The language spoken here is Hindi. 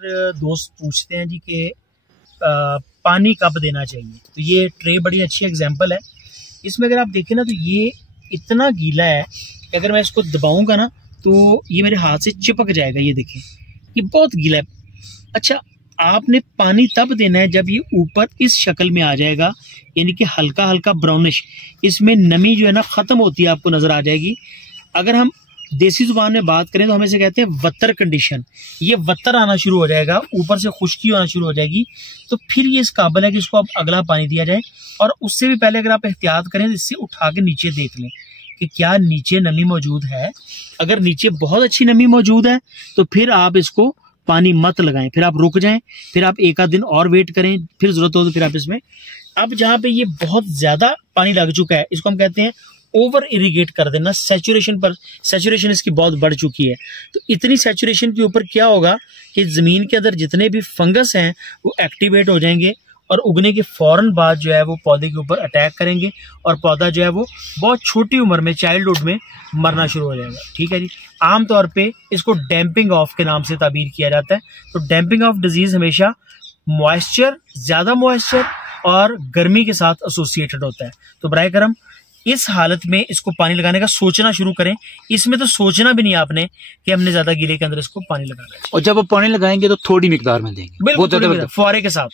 दोस्त पूछते हैं जी कि पानी कब देना चाहिए, तो ये ट्रे बड़ी अच्छी एग्जांपल है। इसमें अगर आप देखें ना तो ये इतना गीला है कि अगर मैं इसको दबाऊंगा ना तो ये मेरे हाथ से चिपक जाएगा। ये देखें, ये बहुत गीला है। अच्छा, आपने पानी तब देना है जब ये ऊपर इस शक्ल में आ जाएगा, यानी कि हल्का हल्का ब्राउनिश, इसमें नमी जो है ना ख़त्म होती है, आपको नज़र आ जाएगी। अगर हम देसी जुबान में बात करें तो हम इसे कहते हैं वत्तर कंडीशन। ये वत्तर आना शुरू हो जाएगा, ऊपर से खुश्की होना शुरू हो जाएगी, तो फिर ये इस काबिल है कि इसको अब अगला पानी दिया जाए। और उससे भी पहले अगर आप एहतियात करें तो इससे उठा के नीचे देख लें कि क्या नीचे नमी मौजूद है। अगर नीचे बहुत अच्छी नमी मौजूद है तो फिर आप इसको पानी मत लगाएं, फिर आप रुक जाएं, फिर आप एक आध दिन और वेट करें, फिर जरूरत हो तो फिर आप इसमें। अब जहाँ पे ये बहुत ज्यादा पानी लग चुका है, इसको हम कहते हैं ओवर इरिगेट कर देना, सैचुरेशन इसकी बहुत बढ़ चुकी है। तो इतनी सैचुरेशन के ऊपर क्या होगा कि ज़मीन के अंदर जितने भी फंगस हैं वो एक्टिवेट हो जाएंगे और उगने के फौरन बाद जो है वो पौधे के ऊपर अटैक करेंगे और पौधा जो है वो बहुत छोटी उम्र में, चाइल्डहुड में मरना शुरू हो जाएगा। ठीक है जी। आमतौर पे इसको डैम्पिंग ऑफ के नाम से ताबीर किया जाता है। तो डैम्पिंग ऑफ डिजीज़ हमेशा मॉइस्चर, ज़्यादा मॉइस्चर और गर्मी के साथ एसोसिएटेड होता है। तो बराए करम इस हालत में इसको पानी लगाने का सोचना शुरू करें। इसमें तो सोचना भी नहीं आपने कि हमने ज्यादा गीले के अंदर इसको पानी लगाना है। और जब आप पानी लगाएंगे तो थोड़ी मिकदार में देंगे, बिल्कुल फुआरे के साथ।